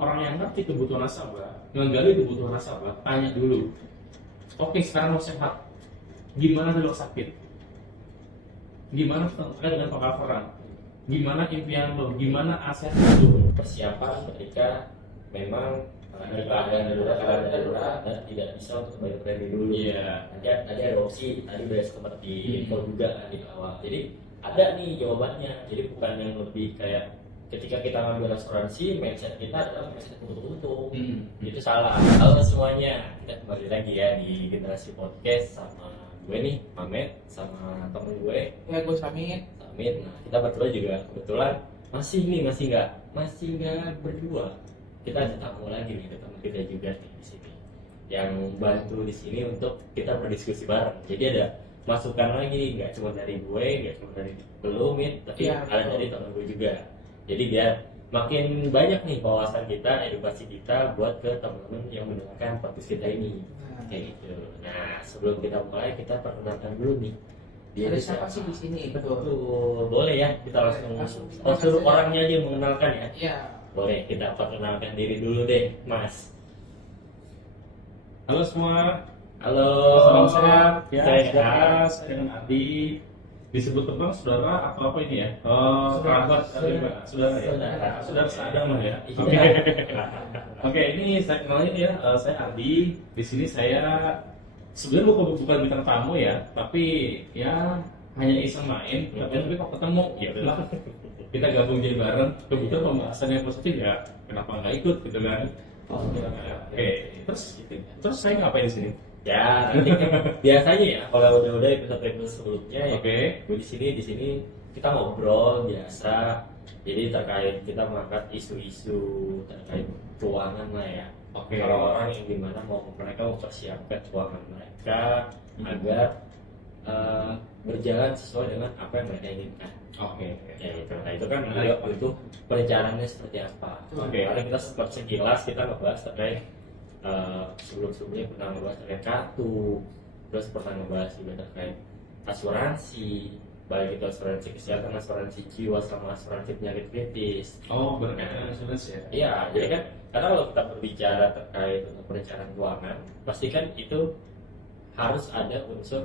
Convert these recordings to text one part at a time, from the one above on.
orang yang ngerti kebutuhan nasabah, ngegali kebutuhan nasabah, tanya dulu. Oke, sekarang lo sehat. Gimana kalau sakit? Gimana terkait dengan pengcoveran? Gimana impian lo? Gimana aset lo? Persiapan ketika memang ada keadaan darurat dan tidak bisa untuk bayar premi dulu. Iya. Tadi ada opsi, tadi udah sempat di info juga kan di awal. Jadi ada nih jawabannya. Jadi bukan yang lebih kayak ketika kita ngambil asuransi, mindset kita adalah mindset untung-untung. Itu salah. Halo semuanya, kita kembali lagi ya di Generasi Podcast sama gue nih, Mamet, sama temen gue. Ya, gue Samit. Nah, kita berdua juga kebetulan masih nggak berdua. Kita ada tamu lagi nih, teman kita juga nih di sini yang bantu di sini untuk kita berdiskusi bareng. Jadi ada masukan lagi nih, nggak cuma dari gue, nggak cuma dari lo, Mit, tapi Ya, ada dari teman gue juga. Jadi biar makin banyak nih wawasan kita, edukasi kita buat ke teman-teman yang mendengarkan podcast kita ini. Kayak gitu. Nah, sebelum kita mulai, kita perkenalkan dulu nih. Ada siapa sih di sini? Betul, boleh ya kita langsung suruh orangnya aja mengenalkan ya. Iya. Boleh, kita perkenalkan diri dulu deh, Mas. Halo semua. Halo. Salam sehat. Ya, Sehat. saya dengan Adi. Disebut teman saudara atau apa ini ya? Kerabat saudara ya. Saudara seagama ya. Oke. Oke, ini saya kenalin ya. Saya Adi. Di sini saya sebenarnya bukan bintang tamu ya, tapi ya hanya iseng main. Tapi kok ketemu ya udahlah. Kita gabung jadi bareng. Kebetulan pembahasan yang positif ya, kenapa nggak ikut gitu kan? Oke. Terus saya ngapain di sini? Ya, nanti biasanya ya kalau udah episode sebelumnya ya. Oke. Gue di sini kita ngobrol biasa. Jadi terkait kita mengangkat isu-isu terkait keuangan lah ya. Oke. Orang-orang yang dimana mereka mempersiapkan keuangan mereka agar berjalan sesuai dengan apa yang mereka inginkan. Oke. Ya gitu. Nah itu kan butuh perencanaannya seperti apa. Oke. Karena kita sempat sekilas kita ngebahas terkait sebelum-sebelumnya pernah ngebahas terkait kartu, terus pernah ngebahas juga terkait asuransi, baik itu asuransi kesehatan, asuransi jiwa, sama asuransi penyakit kritis. Oh, berkaitan asuransi ya? Iya, jadi kan karena kalau kita berbicara terkait untuk perencanaan keuangan, pasti kan itu harus ada unsur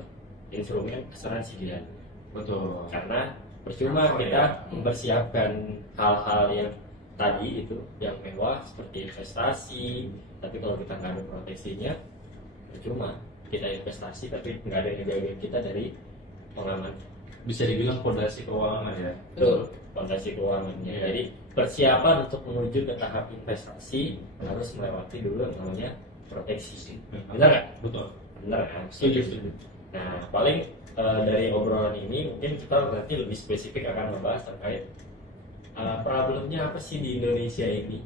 instrumen asuransi di dalam. Betul. Karena percuma kita mempersiapkan hal-hal yang tadi itu yang mewah seperti investasi, tapi kalau kita nggak ada proteksinya, percuma kita investasi tapi nggak ada yang jagain kita dari pengaman. Bisa dibilang fondasi keuangan ya. Betul, fondasi keuangannya. Iya. Jadi persiapan untuk menuju ke tahap investasi harus melewati dulu yang namanya proteksi. Benar nggak? Betul. Benar kan? Setuju. Nah, paling dari obrolan ini mungkin kita nanti lebih spesifik akan membahas terkait problemnya apa sih di Indonesia ini,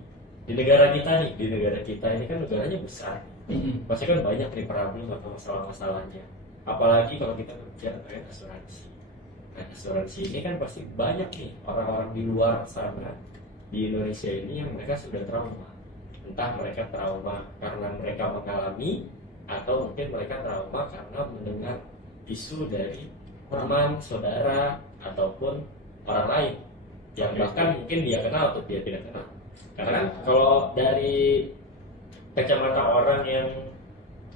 di negara kita nih. Di negara kita ini kan negaranya besar, pasti kan banyak nih problem atau masalah-masalahnya. Apalagi kalau kita berbicara terkait asuransi. Nah, asuransi ini kan pasti banyak nih orang-orang di luar sana di Indonesia ini yang mereka sudah trauma. Entah mereka trauma karena mereka mengalami, atau mungkin mereka trauma karena mendengar isu dari teman, saudara, ataupun orang lain yang bahkan mungkin dia kenal atau dia tidak kenal. Karena kan kalau dari kacamata orang yang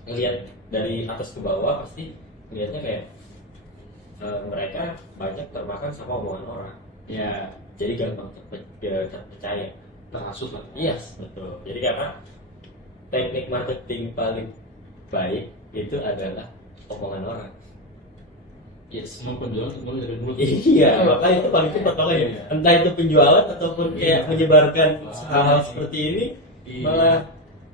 lihat dari atas ke bawah pasti lihatnya kayak mereka banyak termakan sama omongan orang. Ya, Jadi gampang terpercaya. terhasut lah. Iya, betul. Jadi karena teknik marketing paling baik itu adalah omongan orang. Ya, semua penjualan dimulai dari mulut. Iya, makanya itu paling cepat makanya. Iya. Entah itu penjualan ataupun kayak Iya. menyebarkan Wah, hal-hal iya. seperti ini Iya. malah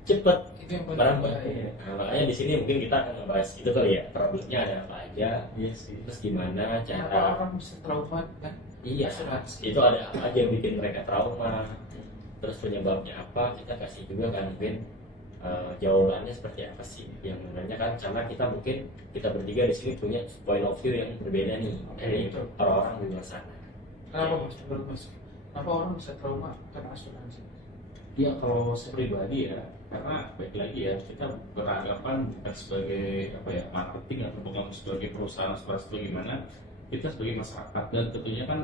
cepat Itu yang paling barang. bahaya. Nah, makanya di sini mungkin kita akan membahas itu kali ya, problemnya ada apa aja, Iya sih. terus gimana Kenapa cara. orang bisa trauma kan? Iya, Asuransi. itu ada apa aja yang bikin mereka trauma, terus penyebabnya apa, kita kasih juga kan mungkin jawabannya seperti apa sih yang menanya kan, karena kita mungkin kita bertiga di sini punya point of view yang berbeda nih dari betul. orang-orang di luar sana. Kenapa mas? Menurut mas? Kenapa orang bisa trauma karena asuransi? Ya, kalau saya pribadi ya, karena baik lagi ya, kita beranggapan bukan sebagai apa ya marketing atau bukan sebagai perusahaan asuransi bagaimana, kita sebagai masyarakat, dan tentunya kan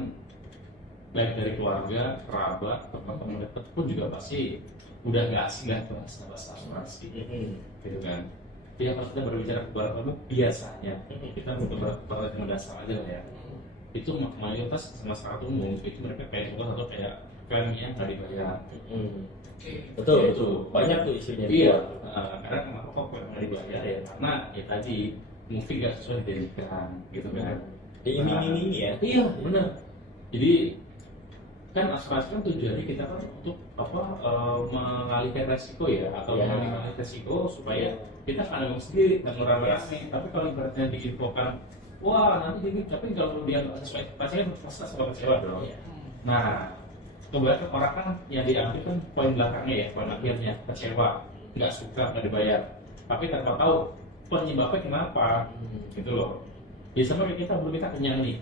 baik dari keluarga, kerabat, teman-teman dekat pun juga pasti udah nggak asing lah bahasa asuransi gitu kan. Ya kalau kita berbicara kekeluargaan itu biasanya kita beberapa mendasar aja lah ya. Itu mayoritas masyarakat umum itu mereka kayak contoh atau kayak klaimnya nggak dibayar. Betul, betul. Banyak tuh isunya. Iya, karena kenapa kok nggak dibayar ya? Karena ya tadi mungkin nggak sesuai dijanjikan gitu kan. Diiming-imingi ya. Iya, benar. Jadi kan asuransi kan tujuannya kita kan untuk mengalihkan resiko ya, atau mengalihkan resiko supaya kita nggak nanggung sendiri, nggak ngerame-rame. Tapi kalau ibaratnya diinfokan, wah nanti ini, tapi kalau dia nggak sesuai pastinya pasti sama kecewa dong. Nah, kebanyakan orang kan yang diambil kan poin belakangnya ya, poin akhirnya kecewa, nggak suka, nggak dibayar. Tapi tanpa tahu penyebabnya kenapa, gitu loh. Ya sama kayak kita belum kita kenyang nih.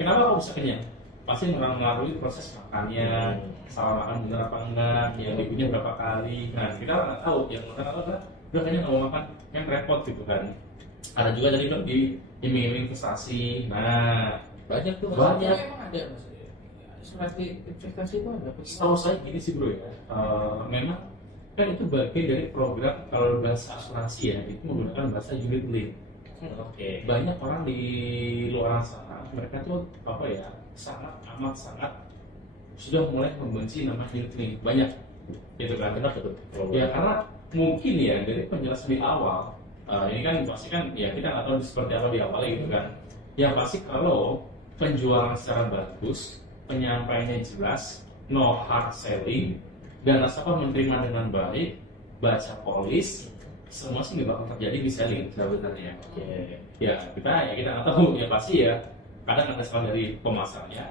Kenapa kok bisa kenyang? Pasti melalui proses makannya, salah makan benar apa enggak, yang ibunya berapa kali. Nah kita nggak tahu, yang makan apa kan, udah kayaknya nggak mau makan, kan repot gitu kan. Ada juga tadi kan di iming-iming investasi. Nah Banyak tuh. banyak. Emang ada maksudnya asuransi investasi itu ada apa? Setahu saya gini sih bro ya, memang kan itu bagian dari program kalau bahasa asuransi ya, itu menggunakan bahasa unit link. Oke. Banyak orang di luar sana mereka tuh apa ya, sangat sudah mulai membenci nama unit link, banyak gitu kan. Kenapa tuh? Ya karena mungkin ya dari penjelasan di awal, ini kan pasti kan ya kita nggak tahu seperti apa di awalnya gitu kan. Ya pasti kalau penjualan secara bagus, penyampaiannya jelas, no hard selling, dan nasabah menerima dengan baik, baca polis, semua sih nggak bakal terjadi di selling sebenarnya. Oke. Ya kita nggak tahu, ya pasti ya kadang ada salah dari pemasarnya,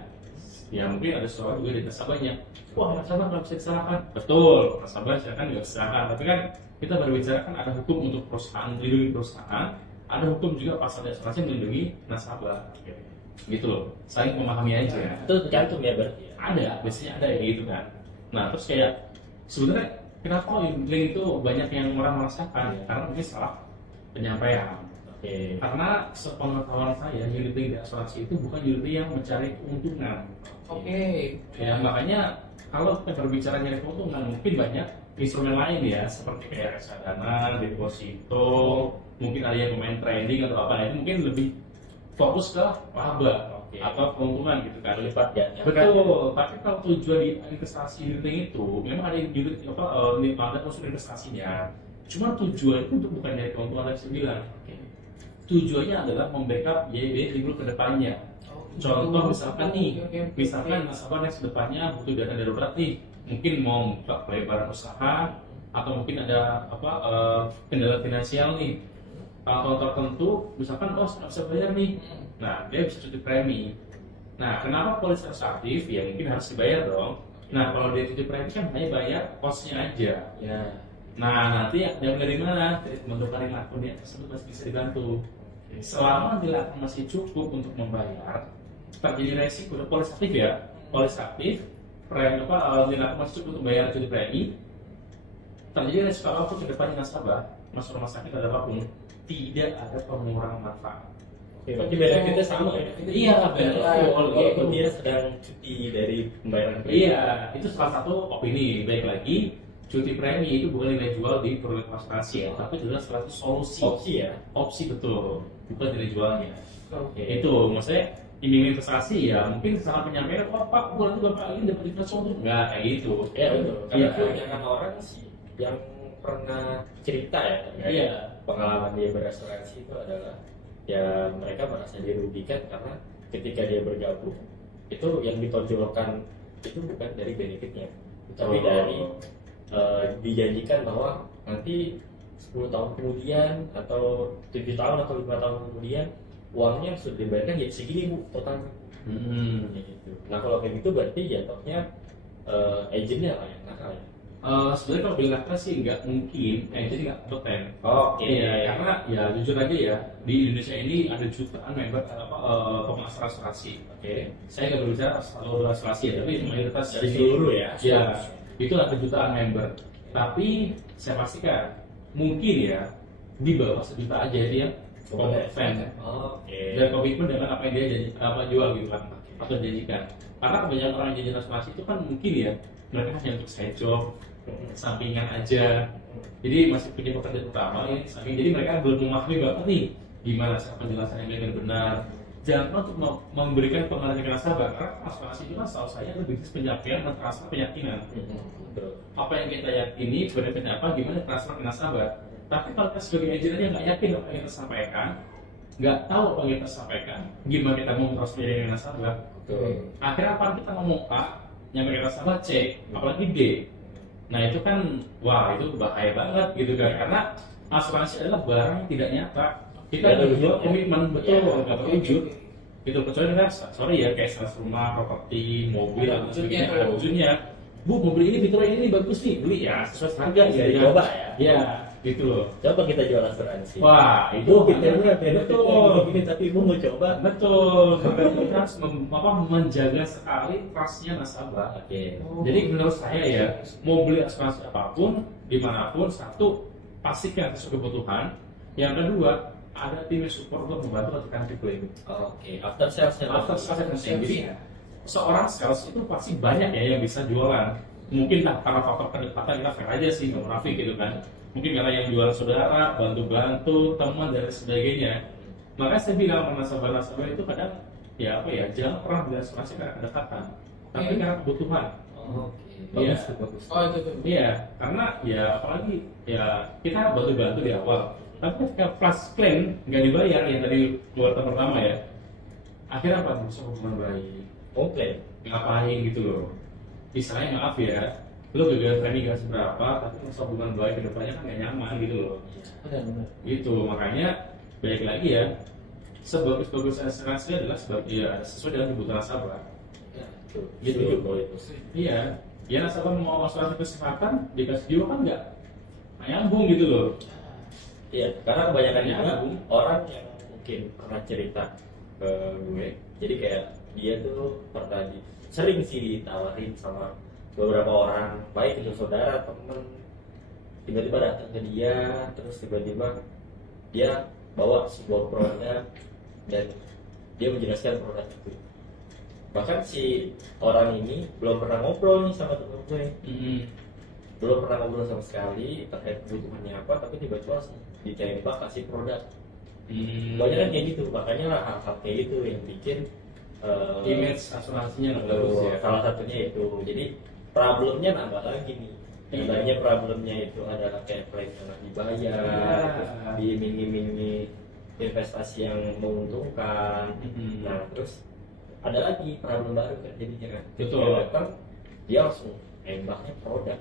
ya mungkin ada salah juga dari nasabahnya. Wah nasabah nggak bisa disalahkan, betul, nasabah silakan nggak disalahkan, tapi kan kita berbicara kan ada hukum untuk perusahaan, melindungi perusahaan, ada hukum juga pasal asuransi melindungi nasabah, gitu loh, saling memahami aja. Itu tergantung ya berarti. Ada, biasanya ada ya gitu kan. Nah terus kayak sebenarnya kenapa link itu banyak yang orang merasakan ya, karena mungkin salah penyampaian. Oke. Karena sepengetahuan saya, unit link di asuransi itu bukan unit link yang mencari keuntungan. Oke. Ya makanya kalau kita berbicara nyari keuntungan, mungkin banyak instrumen lain ya, seperti kayak reksadana, deposito, mungkin ada yang pemain trading atau apa. Nah, itu mungkin lebih fokus ke laba atau keuntungan gitu kan. Lipat ya. Betul, tapi kalau tujuan di investasi unit link itu memang ada unit ada unsur investasinya. Cuma tujuan itu untuk bukan dari keuntungan yang saya bilang. Tujuannya adalah membackup biaya timbul ke depannya. Contoh misalkan nih, misalkan nasabah next depannya butuh dana darurat nih, mungkin mau buka pelebaran usaha atau mungkin ada kendala finansial nih. Tahun tertentu, misalkan saya nggak bisa bayar nih, nah dia bisa cuti premi. Nah kenapa polis harus aktif? Ya mungkin harus dibayar dong. Nah kalau dia cuti premi kan hanya bayar kosnya aja. Ya. Nah nanti yang dari mana? Dari pembentukan yang akunnya tersebut masih bisa dibantu. Selama nilai akun masih cukup untuk membayar, terjadi resiko. Polis aktif ya, polis aktif, premi nilai akun masih cukup untuk bayar cuti premi. Terjadi resiko apapun ke depannya nasabah, masuk rumah sakit ada apapun, tidak ada pengurangan manfaat. Oke, berarti benefitnya sama ya? Iya, betul. Walaupun dia sedang cuti dari pembayaran premi. Iya, itu salah satu opini. Baik lagi, cuti premi itu bukan nilai jual di produk asuransi ya, tapi adalah salah satu solusi. Opsi ya? Opsi betul, bukan nilai jualnya. Oke. Itu maksudnya iming investasi ya, mungkin kesalahan penyampaian, wah pak bulan itu bapak ini dapat investasi untuk nggak kayak gitu. Ya betul. Iya. Karena kebanyakan orang sih yang pernah cerita ya terkait Iya. pengalaman dia berasuransi itu adalah ya mereka merasa dirugikan karena ketika dia bergabung itu yang ditonjolkan itu bukan dari benefitnya, tapi Oh. dari dijanjikan bahwa nanti 10 tahun kemudian atau 7 tahun atau 5 tahun kemudian uangnya sudah dibayarkan jadi segini bu total. Kayak gitu. Nah kalau kayak gitu berarti jatuhnya agentnya lah yang nakal ya. Sebenarnya kalau bilang nakal sih nggak mungkin, jadi nggak kompeten. Oke. Iya, karena ya jujur aja ya, di Indonesia ini ada jutaan member pemasar asuransi. Oke. Saya nggak berbicara seluruh asuransi ya, tapi mayoritas Dari seluruh ya. Ya, itu ada jutaan member. Tapi saya pastikan mungkin ya di bawah 1 juta aja dia kompeten Oke. dan komitmen dengan apa yang dia jual gitu kan atau janjikan. Karena kebanyakan orang yang janji asuransi itu kan mungkin ya mereka hanya untuk side job, sampingan aja. Jadi masih punya pekerjaan utama ini samping. Jadi mereka belum memahami banget nih gimana cara penjelasan yang benar. Jangan lupa untuk memberikan pengertian ke nasabah, karena asuransi itu kan setahu saya itu bisnis penyampaian dan transfer keyakinan. Apa yang kita yakini, benefitnya apa, gimana transfer ke nasabah. Tapi kalau kita sebagai agent aja nggak yakin apa yang kita sampaikan, nggak tahu apa yang kita sampaikan, gimana kita mau transfer ke nasabah. Akhirnya apa kita ngomong A, nyampe ke nasabah C, apalagi D. Nah itu kan, wah itu bahaya banget gitu kan, karena asuransi adalah barang yang tidak nyata. Kita ada dua komitmen betul, nggak berwujud. Gitu kecuali kan, sorry ya kayak sales rumah, properti, mobil, atau sebagainya ada wujudnya. Bu, mobil ini fitur ini bagus nih, beli ya sesuai harga Bisa ya. dicoba ya. Ya, gitu loh. Coba kita jual asuransi. Wah, itu fiturnya betul. begini, tapi ibu mau coba. Betul. Kita harus menjaga sekali trustnya nasabah. Oke. Jadi menurut saya ya, mau beli asuransi apapun, dimanapun, satu pastikan sesuai kebutuhan. Yang kedua, ada tim yang support untuk membantu ketika nanti klaim. Oke. After salesnya. After sales yang penting. Jadi seorang sales itu pasti banyak ya yang bisa jualan. Mungkin lah karena faktor kedekatan kita fair aja sih, Bang Rafiq gitu kan. Mungkin karena yang jualan saudara, bantu-bantu, teman dan sebagainya. Makanya saya bilang sama nasabah-nasabah itu kadang ya apa ya, jangan pernah beli asuransi karena kedekatan, tapi karena kebutuhan. Oke. Iya. Bagus. Oh itu. Iya, karena ya apalagi ya kita bantu-bantu di awal. Tapi ketika plus claim nggak dibayar yang tadi kuartal pertama ya, akhirnya apa? Bisa hubungan baik. Komplain. Ngapain gitu loh? Misalnya maaf ya, lo gagal training gak seberapa, tapi masa hubungan baik ke depannya kan gak nyaman gitu loh. Benar. Gitu, makanya balik lagi ya, sebagus-bagus asuransi adalah ya, sesuai dengan kebutuhan nasabah. Ya, betul. Gitu. Kalau itu. Iya, ya nasabah mau asuransi kesehatan dikasih jiwa kan nggak nyambung gitu loh. Iya, karena kebanyakan Ya. itu orang yang mungkin pernah cerita ke gue, jadi kayak dia tuh pernah sering sih ditawarin sama beberapa orang, baik itu saudara, temen, tiba-tiba datang ke dia, terus tiba-tiba dia bawa sebuah produk dan dia menjelaskan produk itu. Bahkan si orang ini belum pernah ngobrol nih sama temen gue, belum pernah ngobrol sama sekali terkait kebutuhannya apa, tapi tiba-tiba langsung ditembak kasih produk. Banyak kan kayak gitu, makanya lah hal-hal kayak gitu yang bikin Image asuransinya nggak bagus ya. salah satunya itu. Jadi problemnya nambah lagi nih. Yang tadinya problemnya itu adalah kayak proyek yang nggak dibayar, terus diiming-imingi investasi yang menguntungkan. Nah terus ada lagi problem baru kan jadinya kan. Betul. Dia datang, dia langsung nembaknya produk,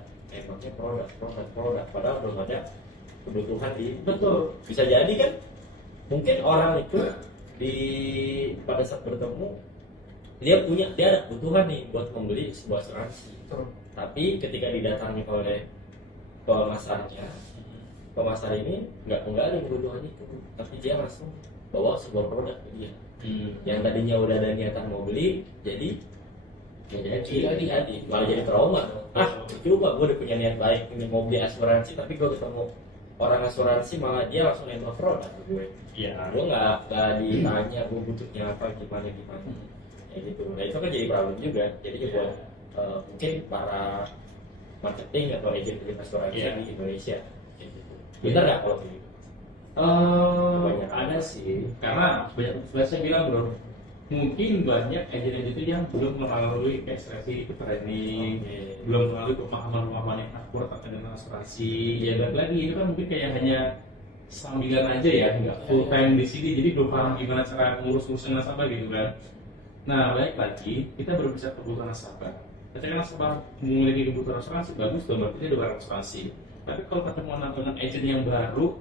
produk. Padahal belum ada kebutuhan di. Betul. Bisa jadi kan mungkin orang itu pada saat bertemu dia ada kebutuhan nih buat membeli sebuah asuransi. Tapi ketika didatangi oleh pemasar ini nggak menggali kebutuhan itu, tapi dia langsung bawa sebuah produk ke dia. Yang tadinya udah ada niatan mau beli, jadi malah jadi trauma. Coba gue udah punya niat baik ini mau beli asuransi, tapi gue ketemu orang asuransi malah dia langsung nembak produk ke gue. Iya. Gue nggak ditanya gue butuhnya apa gimana. Ya gitu. Nah itu kan jadi problem juga. Jadi buat mungkin para marketing atau agen asuransi di Indonesia. Gitu. Benar nggak kalau gitu? Ada sih, karena banyak saya bilang bro, mungkin banyak agen itu yang belum melalui asuransi itu training, belum melalui pemahaman yang akurat tentang asuransi. Ya balik lagi itu kan mungkin kayak hanya sambilan aja ya, nggak full time di sini, jadi belum paham gimana cara ngurus-ngurusin nasabah gitu kan. Nah balik lagi kita berbicara kebutuhan nasabah. Ketika nasabah memiliki kebutuhan asuransi bagus, dong berarti dia udah asuransi. Tapi kalau ketemu dengan agent yang baru,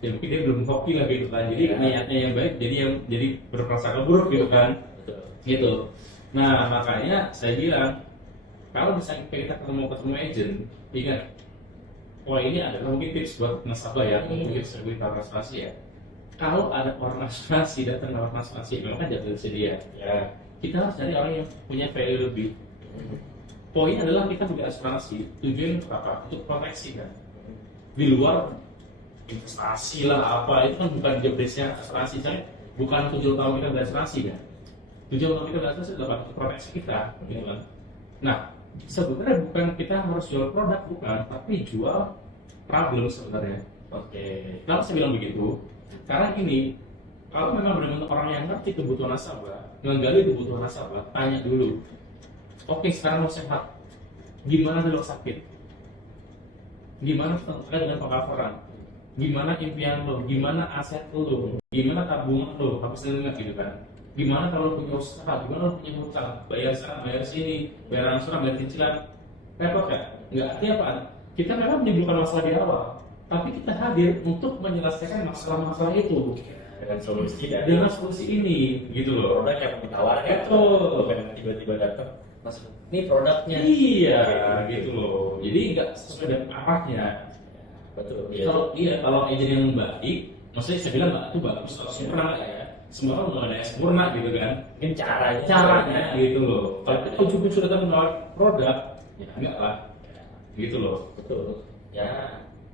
ya mungkin dia belum hoki lah gitu kan, jadi niatnya yang baik jadi berprasangka buruk gitu kan. Gitu. Nah makanya saya bilang kalau misalnya kita ketemu agent, ingat ini adalah mungkin tips buat nasabah ya, mungkin bisa gue taruh asuransi ya. Kalau ada orang asuransi datang lewat asuransi, memang kan jatuh sedia ya, kita harus cari orang yang punya value lebih. Poin adalah kita punya asuransi tujuan untuk apa? Untuk proteksi kan. Di luar investasi lah apa itu kan bukan job desk-nya asuransi, saya bukan tujuan utama kita berasuransi kan. Tujuan utama kita berasuransi adalah untuk proteksi kita gitu kan. Nah sebenarnya bukan kita harus jual produk, bukan, tapi jual problem sebenarnya. Oke. Kenapa saya bilang begitu? Karena gini, kalau memang benar-benar orang yang ngerti kebutuhan nasabah, ngegali kebutuhan nasabah, tanya dulu. Oke, sekarang lo sehat, gimana lo sakit? Gimana terkait dengan pengcoveran? Gimana impian lo? Gimana aset lo? Gimana tabungan lo? Habis ingat gitu kan? Gimana kalau punya usaha? Gimana lo punya hutang? Bayar sana, bayar sini, bayar angsuran, bayar cicilan. Repot kan? Nggak artinya apa? Kita memang menimbulkan masalah di awal, tapi kita hadir untuk menyelesaikan masalah-masalah itu Dengan solusi dari dengan solusi ini, gitu loh. produk yang ditawarkan. Betul. Bukan tiba-tiba datang, Mas, ini produknya. Iya, Oke. gitu loh. Jadi nggak sesuai dengan arahnya. Betul. Iya. Kalau agent yang baik, maksudnya saya bilang nggak itu bagus, harus sempurna nggak ya? Semua orang nggak ada yang sempurna gitu kan? Mungkin Caranya gitu loh. Kalau kita ujung-ujung sudah menawarkan produk, ya enggak lah, gitu loh. betul. Ya,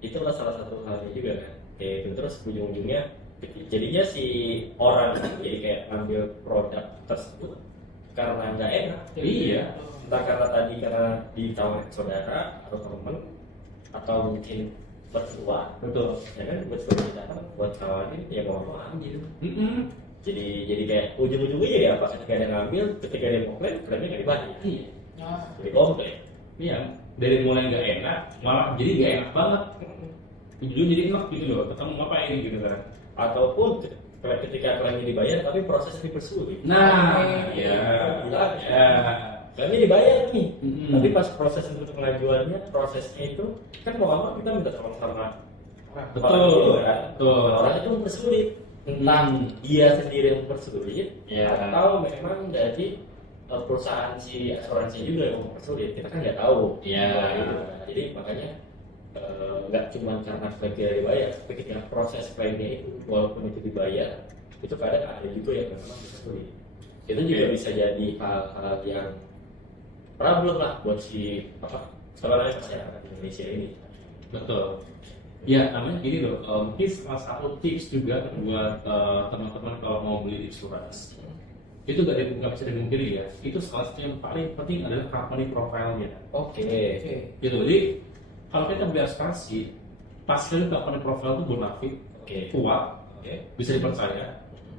itulah salah satu halnya juga kan. Kayak itu terus ujung-ujungnya jadinya si orang jadi kayak ambil produk tersebut karena nggak enak. Iya. Entah karena ditawarin saudara atau teman atau mungkin bertua, Betul. ya kan buat kita buat tawarin ya mau ambil. Mm-mm. Jadi kayak ujung-ujungnya jadi apa? Ketika dia ngambil, ketika dia mau klaim, klaimnya nggak dibayar. Iya. Nah, Jadi komplain. Iya. Dari mulai nggak enak, malah jadi nggak enak banget. Ujung jadi enak gitu loh. Ketemu ngapain gitu kan? Ataupun ketika klaimnya dibayar tapi prosesnya dipersulit. Nah, ya. Gila. Ya. Klaimnya dibayar nih, Mm-mm. tapi pas proses untuk pengajuannya, prosesnya itu kan mau nggak mau kita minta tolong sama Betul. orang itu kan. Betul. Orang itu mempersulit. Entah dia sendiri yang mempersulit, Ya. atau memang dari perusahaan si asuransi juga yang mempersulit. Kita kan nggak tahu. Ya. Nah, itu kan. Jadi makanya nggak cuma karena klaim tidak dibayar, tapi ketika proses klaimnya itu walaupun itu dibayar, itu kadang ada juga yang memang bisa sulit. Itu juga Oke. bisa jadi hal-hal yang problem lah buat si sebenarnya masyarakat Indonesia ini. Betul. Ya, namanya gini loh. Mungkin salah satu tips juga buat teman-teman kalau mau beli insurance. Itu nggak bisa dimungkiri ya. Itu salah satu yang paling penting adalah company profile-nya. Oke. oke. Gitu. Jadi kalau kita beli asuransi, pastikan company profile itu bonafit, Oke. kuat, Oke. bisa dipercaya,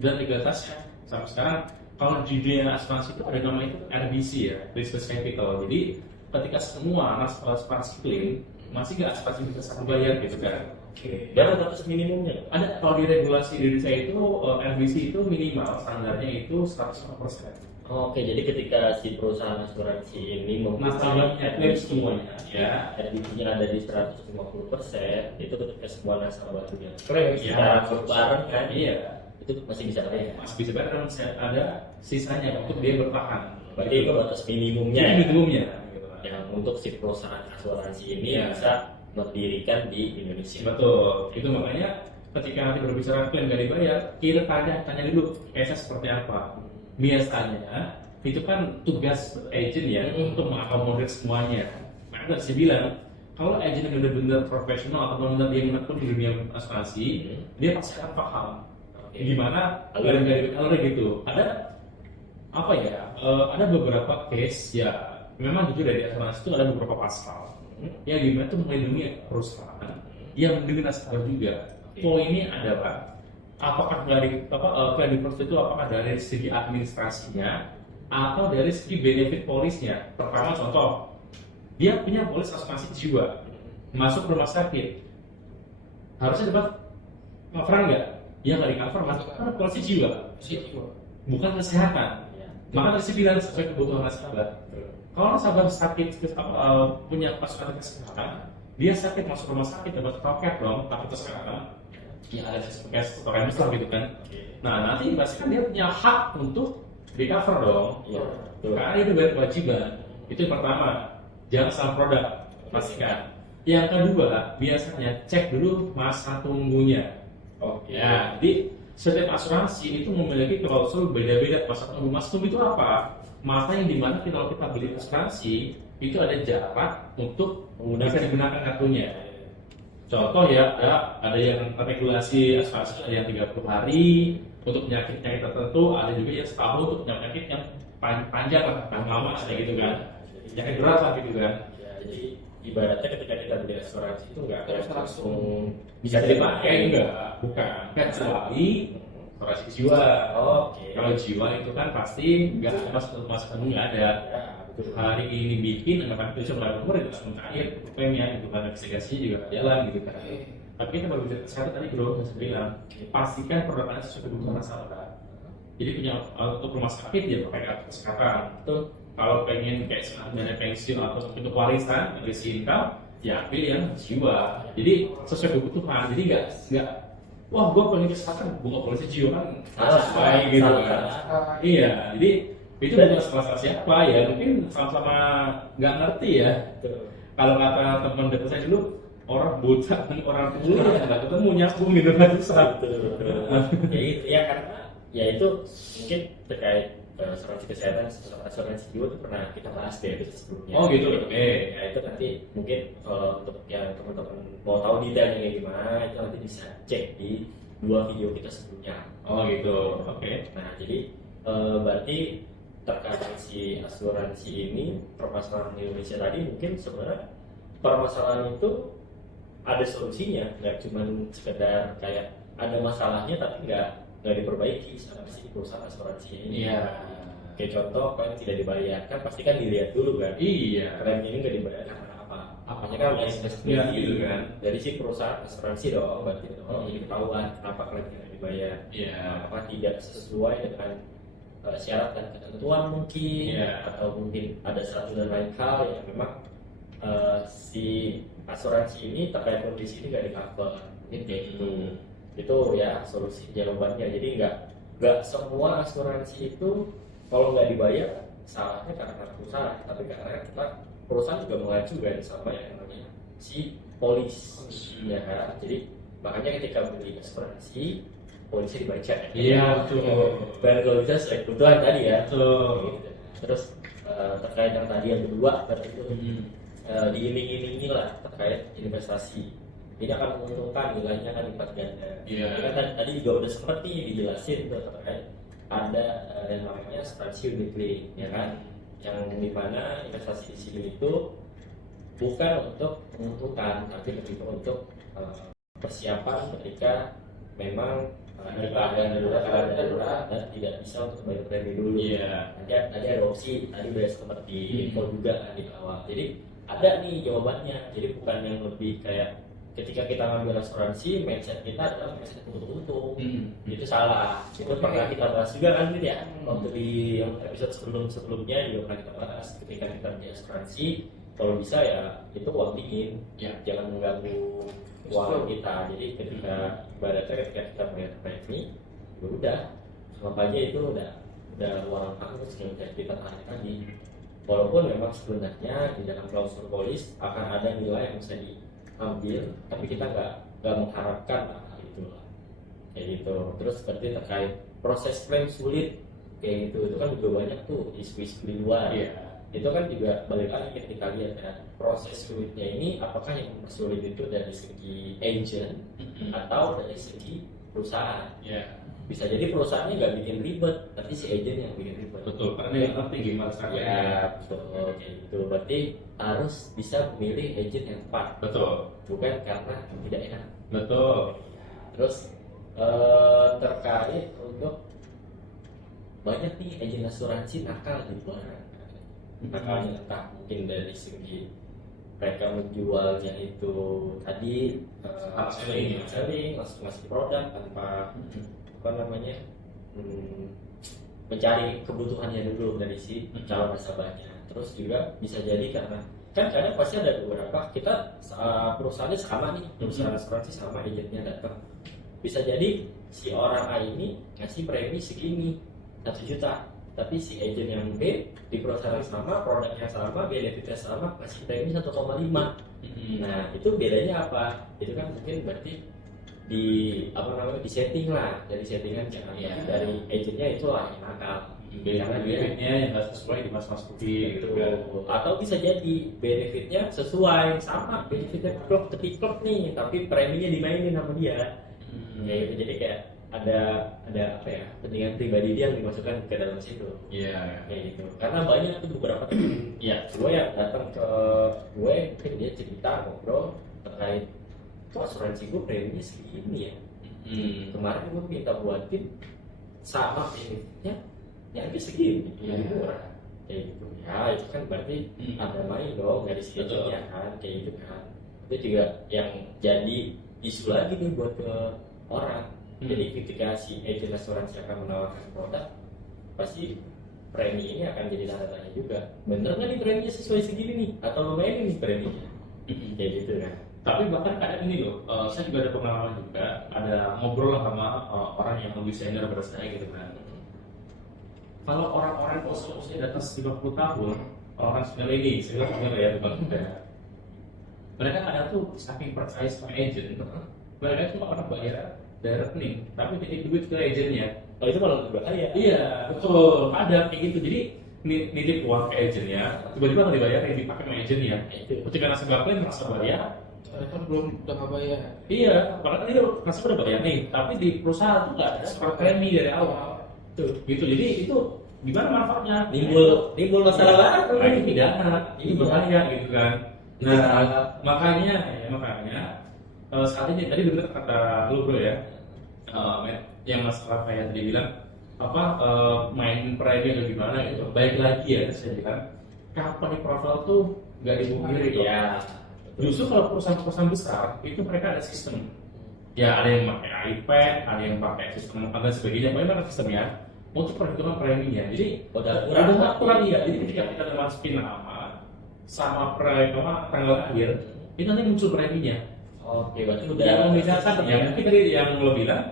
dan legalitasnya sampai sekarang. Kalau di dunia asuransi itu ada nama itu RBC ya, risk based capital. Jadi ketika semua nasabah asuransi klaim, masih nggak asuransi bisa bayar gitu kan? Oke. Dan ada batas minimumnya. Ada kalau di regulasi Indonesia itu RBC itu minimal standarnya itu 100%. Oke, jadi ketika si perusahaan asuransi ini Nasabahnya klaim semuanya ya. RDP-nya ada di 150%, itu ketika semua nasabah punya klaim Iya. secara bareng kan, Iya, itu masih bisa bayar. masih bisa bayar dan masih ada sisanya untuk dia bertahan. Berarti itu batas minimumnya Ini ya, minimumnya. Gitu lah. yang untuk si perusahaan asuransi ini Iya. bisa mendirikan di Indonesia. Betul. Itu makanya ketika nanti berbicara klaim nggak dibayar, kita tanya dulu case seperti apa. Biasanya itu kan tugas agent ya untuk mengakomodir semuanya. Maka saya bilang kalau agent yang benar-benar profesional atau benar dia menekun di dunia asuransi, dia pasti akan paham Oke. gimana alurnya gitu. Ada apa ya? Ada beberapa case ya. Memang jujur dari asuransi itu ada beberapa pasal yang dimana itu melindungi perusahaan yang melindungi nasabah juga. Poinnya adalah apakah dari credit itu apakah dari segi administrasinya atau dari segi benefit polisnya. Pertama contoh, dia punya polis asuransi jiwa, masuk rumah sakit, harusnya dapat coveran nggak? Ya nggak di cover, masuk karena polisi jiwa, Situ. bukan kesehatan. Ya. Maka tadi saya bilang sesuai kebutuhan nasabah. Kalau nasabah sakit punya pasukan kesehatan, dia sakit masuk rumah sakit dapat paket dong, paket kesehatan. Ya ada sesuatu paket besar gitu kan. Nah nanti pasti kan dia punya hak untuk di cover dong. Iya. Betul. Karena itu bayar kewajiban. Itu yang pertama. Jangan salah produk, pastikan. Yang kedua, biasanya cek dulu masa tunggunya. Oke. Ya, jadi setiap asuransi itu memiliki klausul beda-beda masa tunggu. Masa tunggu itu apa? Masa yang dimana kalau kita beli asuransi itu ada jarak untuk bisa digunakan kartunya. Contoh ya, ada yang regulasi asuransi ada yang 30 hari untuk penyakit tertentu, ada juga yang setahun untuk penyakit yang panjang lah, yang lama ada gitu kan. penyakit berat lah gitu kan. Ya, jadi ibaratnya ketika kita beli asuransi itu nggak langsung Bisa dipakai enggak? Bukan. Kecuali asuransi jiwa. Oke. Kalau jiwa itu kan pasti nggak ada masukan nggak ada. Ya, betul. Hari ini bikin, akan itu sebelah umur itu langsung cair klaimnya gitu kan, investigasinya juga jalan gitu kan. Tapi kita baru bicara sekarang tadi bro, saya bilang pastikan produk Anda sesuai kebutuhan nasabah. Jadi punya untuk rumah sakit ya pakai kartu sekarang. Betul. Kalau pengen kayak dana pensiun atau untuk warisan, legacy income, ya pilih yang jiwa. Jadi sesuai kebutuhan. Jadi nggak wah gue pengen kesehatan, gue nggak polisi jiwa kan Salah, sesuai gitu salah, kan. salah. Iya, jadi itu bukan salah siapa ya, mungkin sama-sama nggak ngerti ya. Betul. Kalau kata teman dekat saya dulu, orang buta, orang tuli ya nggak ketemu nyambung gitu kan susah. Betul. Ya itu ya karena ya itu mungkin terkait asuransi kesehatan, asuransi jiwa itu pernah kita bahas deh episode sebelumnya. Oh gitu, oke. Ya itu nanti mungkin kalau untuk yang teman-teman mau tahu detailnya kayak gimana itu nanti bisa cek di 2 video kita sebelumnya. Oh gitu, oke. Nah jadi berarti terkait si asuransi ini permasalahan di Indonesia tadi mungkin sebenarnya permasalahan itu ada solusinya, nggak cuma sekedar kayak ada masalahnya tapi nggak diperbaiki sama si perusahaan asuransi ini. Iya. Kayak contoh kalau tidak dibayarkan pasti kan dilihat dulu kan. Iya. Klaim ini nggak dibayarkan karena apa? Apanya kan udah investigasi Iya, gitu kan. dari si perusahaan asuransi dong, berarti dong jadi ketahuan kenapa klaim tidak dibayar. Iya. Apa tidak sesuai dengan syarat dan ketentuan mungkin, Iya. atau mungkin ada satu dan lain hal yang memang si asuransi ini terkait kondisi ini nggak di cover, mungkin kayak gitu. Itu ya solusi jawabannya. Jadi nggak semua asuransi itu kalau nggak dibayar salahnya karena perusahaan, tapi karena kita perusahaan juga mengacu kan sama yang namanya si polis, ya kan. Jadi makanya ketika beli asuransi polisi dibaca. Iya betul. Dan kalau bisa sesuai kebutuhan tadi ya. Betul. Gitu. Terus terkait yang tadi yang kedua berarti itu diiming-imingi lah terkait investasi. Ini akan menguntungkan, nilainya akan lipat ganda. Iya. Kita tadi juga udah sempat nih dijelasin tuh terkait ada yang namanya asuransi unit link, ya kan? Yang dimana investasi di sini itu bukan untuk menguntungkan, tapi lebih untuk persiapan ketika memang ada keadaan darurat dan tidak bisa untuk bayar premi dulu. Iya. Tadi ada opsi, tadi udah sempat di info juga kan di awal. Jadi ada nih jawabannya. Jadi bukan yang lebih kayak ketika kita ngambil asuransi, mindset kita adalah mindset untung-untung. Itu salah. Itu pernah kita bahas juga kan gitu ya. Waktu di episode sebelumnya juga pernah kita bahas ketika kita beli asuransi, kalau bisa ya itu uang dingin, Ya. jangan mengganggu uang kita. Jadi ketika ibaratnya ketika kita bayar premi, ya udah sama aja itu udah uang hangus yang kita tarik lagi. Walaupun memang sebenarnya di dalam klausul polis akan ada nilai yang bisa diambil, tapi kita nggak mengharapkan hal itu lah. Kayak gitu. Terus berarti terkait proses klaim sulit kayak gitu, itu kan juga banyak tuh isu-isu di luar. Iya. Itu kan juga balik lagi ketika lihat ya proses sulitnya ini apakah yang mempersulit itu dari segi agent atau dari segi perusahaan. Iya. Bisa jadi perusahaannya nggak bikin ribet, tapi si agent yang bikin ribet. Betul. Karena dia ngerti gimana caranya. Ya, betul kayak gitu. Berarti harus bisa memilih agent yang tepat, Betul. bukan karena tidak enak. Betul. Terus terkait untuk banyak nih agent asuransi nakal di luar. Nakalnya entah mungkin dari segi mereka menjualnya itu tadi selling langsung ngasih produk tanpa apa namanya mencari kebutuhannya dulu dari si calon nasabahnya. Terus juga bisa jadi karena kan kadang pasti ada beberapa kita perusahaannya sama nih, perusahaan asuransi sama, agentnya datang. Bisa jadi si orang A ini ngasih premi segini 1 juta, tapi si agent yang B di perusahaan yang sama, produknya sama, benefitnya sama, ngasih premi 1,5. Nah itu bedanya apa? Itu kan mungkin berarti di apa namanya di setting lah, dari settingan jangan dari agentnya itulah yang nakal. Karena benefitnya yang nggak sesuai dimas-masukin gitu kan. Atau bisa jadi benefitnya sesuai sama, benefitnya klub nih, tapi preminya dimainin sama dia. Kayak gitu. Jadi kayak ada apa ya, kepentingan pribadi dia yang dimasukkan ke dalam situ. Iya. Kayak gitu. Karena banyak tuh beberapa temen ya gue yang datang ke gue, mungkin dia cerita ngobrol terkait tuh asuransi gue preminya segini ya. Kemarin gue minta buatin sama benefitnya ya harga segini, lebih murah. Kayak gitu. Ya itu kan berarti ada main dong dari segitunya kan, kayak gitu kan. Itu juga yang jadi isu lagi nih buat ke orang. Jadi ketika si agent asuransi akan menawarkan produk, pasti premi ini akan jadi tanda tanya juga. Bener nggak nih preminya sesuai segini nih? Atau lumayan nih preminya? Kayak gitu kan. Tapi bahkan kadang ini loh, saya juga ada pengalaman juga, ada ngobrol lah sama orang yang lebih senior daripada saya gitu kan. Kalau orang-orang usia di atas 50 tahun, orang senior ini, saya bilang senior ya, bukan muda. Mereka kadang tuh saking percaya sama agent, mereka cuma orang bayar dari rekening, tapi titip duit ke agentnya. Oh itu malah lebih bahaya. Iya, betul. Ada kayak gitu. Jadi nitip uang ke agentnya, tiba-tiba nggak dibayar, yang dipakai sama agentnya. Itu. Ketika nasabah klaim merasa bayar, Kan belum udah nggak bayar. iya, padahal dia nasabah udah bayar nih, tapi di perusahaan tuh nggak ada surat premi dari awal. Tuh. Gitu. Jadi itu gimana manfaatnya? Nimbul masalah baru. Nah, ini pidana, ini Iya. bahaya gitu kan. Itu Nah, salah. makanya saat ini tadi benar kata lu bro ya, yang masalah kayak tadi bilang apa main premi atau gimana gitu. Baik lagi ya saya bilang company profile tuh nggak dipungkiri kok. Iya. Justru kalau perusahaan-perusahaan besar itu mereka ada sistem. Ya ada yang pakai iPad, ada yang pakai sistem dan sebagainya. Banyak banget sistemnya untuk perhitungan preminya. Jadi Udah kurang iya. Jadi ketika kita masukin nama sama premi tanggal lahir, itu nanti muncul preminya. Oke, berarti udah Yang membicarakan ya mungkin tadi yang lo bilang,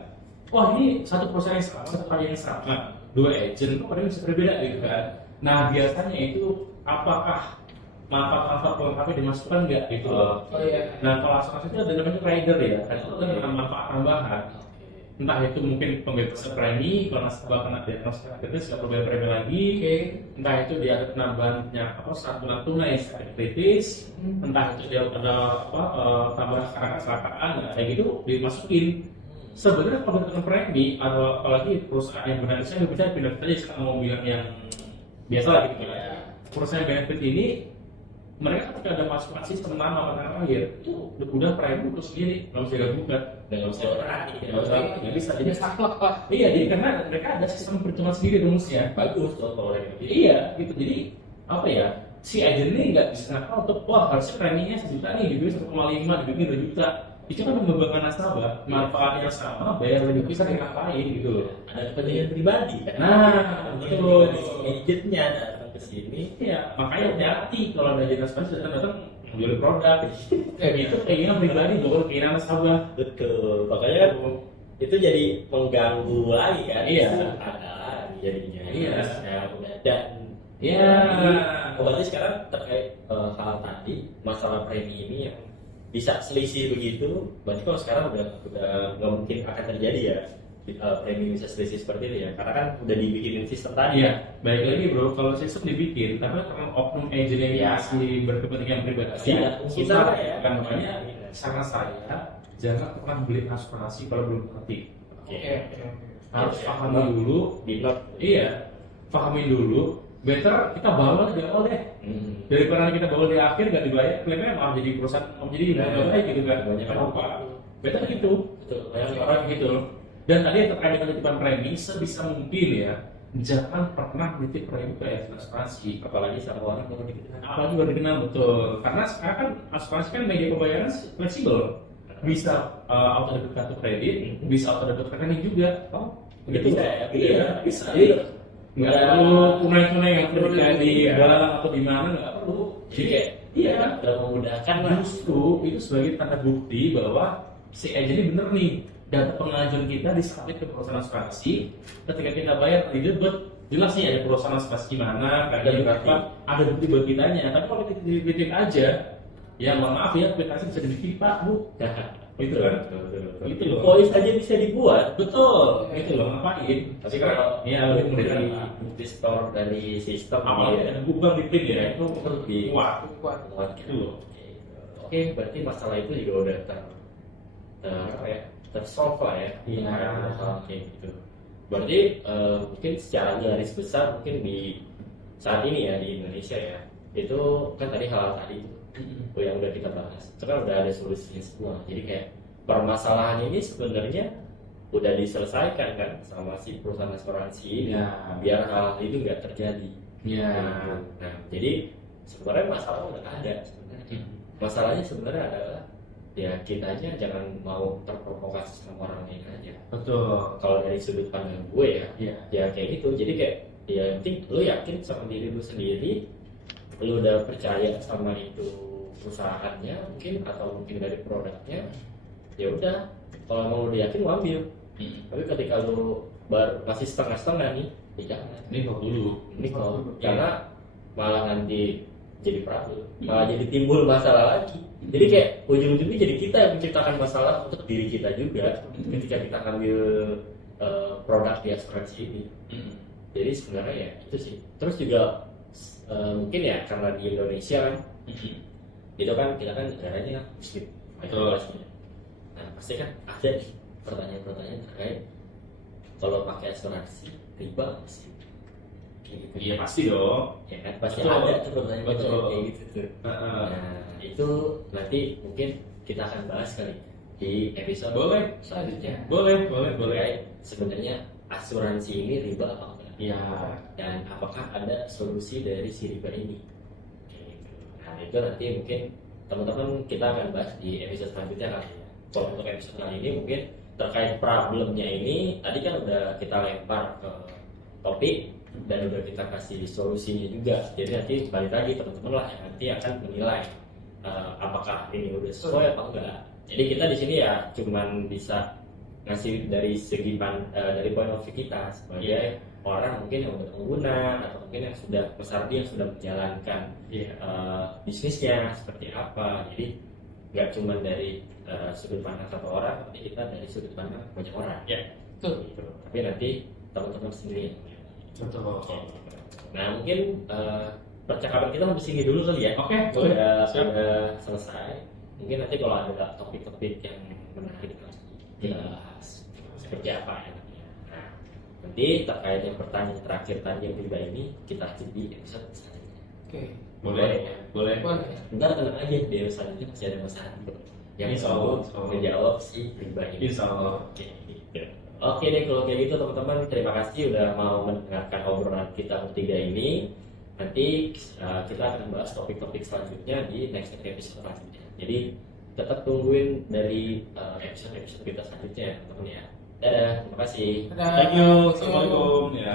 wah ini satu perusahaan yang sama, satu karya yang sama, dua agent kok kadang bisa berbeda gitu kan. Nah biasanya itu apakah manfaat-manfaat pelengkapnya dimasukkan nggak gitu loh. Oh iya. Nah kalau asuransi itu ada namanya rider ya, kan itu kan dengan manfaat tambahan. Entah itu mungkin pembebasan premi, kalau nasabah kena diagnosis kritis nggak perlu bayar premi lagi. Oke. Entah itu dia ada penambahannya apa saat bulan tunai sakit kritis, entah itu dia ada apa tambah karena kecelakaan, nah, kayak gitu dimasukin. Sebenarnya kalau dengan premi atau apalagi perusahaan yang benar, saya nggak bisa pindah aja sekarang mau bilang yang biasa lah gitu ya. Perusahaan benefit ini mereka ketika ada masukan sistem nama pada akhir itu udah premi itu sendiri, nggak usah gugat, nggak usah berani, nggak bisa. Jadi Jadi saklek pak. iya, jadi karena mereka ada sistem perhitungan sendiri rumusnya. bagus tuh kalau kayak gitu. Iya, gitu. Jadi apa ya? Si agent ini nggak bisa nakal untuk wah harusnya preminya 1 juta nih, dibikin 1,5, dibikin 2 juta. Itu kan membebani nasabah, manfaatnya sama, bayar lebih besar yang ngapain gitu loh. Ada kepentingan pribadi kan. Nah, betul. Agentnya datang ke sini. Iya, makanya hati-hati kalau ada agent asuransi datang jual produk. Itu keinginan pribadi, bukan keinginan nasabah. Betul. Makanya kan itu jadi mengganggu lagi kan. Iya. Ada lagi jadinya. Iya. Ya, udah dan Iya. berarti sekarang terkait hal tadi masalah premi ini yang bisa selisih begitu, berarti kalau sekarang udah nggak mungkin akan terjadi ya premi bisa selisih seperti itu ya, karena kan udah dibikinin sistem tadi. Iya, baik lagi bro, kalau sistem dibikin, tapi kalau oknum agent yang Iya. masih berkepentingan pribadi, Masih ada fungsi susah lah ya. kan makanya saran saya jangan pernah beli asuransi kalau belum ngerti. Oke. Harus pahami dulu, Di note. iya, pahamin dulu. Better kita bawa di awal deh, daripada kita bawa di akhir gak dibayar, klaimnya malah jadi perusahaan, jadi nggak baik gitu kan. Banyak kan. Apa? Better gitu. Betul. Banyak orang gitu. Dan tadi yang terkait dengan titipan premi, sebisa mungkin ya, jangan pernah nitip premi ke asuransi. Apalagi sama orang baru dikenal. Apalagi baru dikenal, betul. Karena sekarang kan asuransi kan media pembayaran fleksibel. Bisa auto debit kartu kredit, bisa auto debit rekening juga. Oh, Gitu. bisa ya? Iya, bisa. Jadi Nggak udah- perlu tunai-tunai yang perlu kayak di Iya. bank atau di mana, nggak perlu. Jadi kayak iya. udah memudahkan lah. Justru itu sebagai tanda bukti bahwa si agent ini bener nih, data pengajuan kita disubmit ke perusahaan asuransi. Ketika kita bayar di debit, jelas nih ada perusahaan asuransi gimana, Ada berapa, ada bukti buat kitanya. Tapi kalau kita dibikin aja, ya mohon maaf ya, aplikasi bisa dibikin Pak Bu. Itu kan, itu loh. Polis aja bisa dibuat. Betul, itu loh ngapain? Tapi kalau ya lebih mudah dari lagi. bukti store dari sistem Apalagi ya, ada bukan di print ya, itu lebih kuat. Kuat. kuat Itu loh. Oke, berarti masalah itu juga udah tersolve lah ya, Iya. hal kayak gitu. Berarti mungkin secara garis besar mungkin di saat ini ya di Indonesia ya, itu kan tadi hal tadi itu yang udah kita bahas, itu kan udah ada solusinya semua. Jadi kayak permasalahan ini sebenarnya udah diselesaikan kan sama si perusahaan asuransi ini, Iya. biar hal itu nggak terjadi. Iya. Nah, jadi sebenarnya masalah udah ada sebenarnya. Masalahnya sebenarnya adalah ya kita aja jangan mau terprovokasi sama orang lain aja. Betul. Kalau dari sudut pandang gue ya, Iya. ya kayak gitu. Jadi kayak ya yang penting lu yakin sama diri lu sendiri, lu udah percaya sama itu perusahaannya mungkin atau mungkin dari produknya, ya udah. Kalau mau lu yakin lu ambil. Tapi ketika lu baru masih setengah-setengah nih, ya jangan. Ini kok dulu. Ini kalau karena malah nanti jadi problem, malah jadi timbul masalah lagi. Jadi kayak ujung-ujungnya jadi kita yang menciptakan masalah untuk diri kita juga ketika kita ambil produk di asuransi ini. Jadi sebenarnya ya itu sih. Terus juga mungkin ya karena di Indonesia kan, itu kan kita kan negaranya muslim. Betul. Nah pasti kan ada nih pertanyaan-pertanyaan terkait kalau pakai asuransi riba nggak sih? Kayak gitu. Iya pasti dong. Ya kan pasti Betul. ada tuh pertanyaan-pertanyaan Betul. kayak gitu tuh. Nah itu nanti mungkin kita akan bahas kali di episode Boleh. selanjutnya. Boleh. Terkait sebenarnya asuransi ini riba apa enggak? Iya. Dan apakah ada solusi dari si riba ini? Kayak gitu. Nah itu nanti mungkin teman-teman kita akan bahas di episode selanjutnya kali ya. Kalau untuk episode kali ini mungkin terkait problemnya ini tadi kan udah kita lempar ke topik dan udah kita kasih solusinya juga. Jadi nanti balik lagi teman-teman lah yang nanti akan menilai apakah ini udah sesuai apa enggak. Jadi kita di sini ya cuman bisa ngasih dari segi dari point of view kita sebagai orang mungkin yang udah pengguna atau mungkin yang sudah besar dia yang sudah menjalankan bisnisnya seperti apa. Jadi nggak cuma dari sudut pandang satu orang, tapi kita dari sudut pandang banyak orang. Ya. Betul. Gitu. Tapi nanti teman-teman sendiri yang menilai. Betul. Nah mungkin percakapan kita sampai sini dulu kali ya. Oke, boleh. Siap. Sudah selesai. Mungkin nanti kalau ada topik-topik yang menarik kita bahas seperti apa ya. Nah, nanti terkait yang pertanyaan terakhir tadi yang riba ini kita lanjut di episode selanjutnya. Oke. Boleh. Boleh. Boleh. Ntar tenang aja di episode selanjutnya masih ada Mas Andi yang Insya Allah. selalu menjawab si riba ini. Insya Allah. Oke, gitu. Oke deh kalau kayak gitu teman-teman, terima kasih udah mau mendengarkan obrolan kita bertiga ini. Nanti kita akan bahas topik-topik selanjutnya di next episode selanjutnya. Jadi tetap tungguin dari episode-episode kita selanjutnya ya teman-teman ya. Dadah, terima kasih. Dadah. Thank you. Assalamualaikum. Ya.